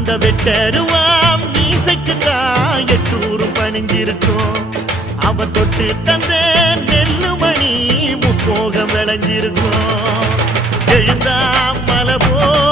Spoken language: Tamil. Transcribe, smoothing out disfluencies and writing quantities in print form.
அந்த வெட்டருவாம் மீசைக்குத்தான் எட்டூரும் பணிஞ்சிருக்கும். அவன் தொட்டு தந்த நெல்லு மணி முப்போகம் விளைஞ்சிருக்கும். எழுந்தா மலை போ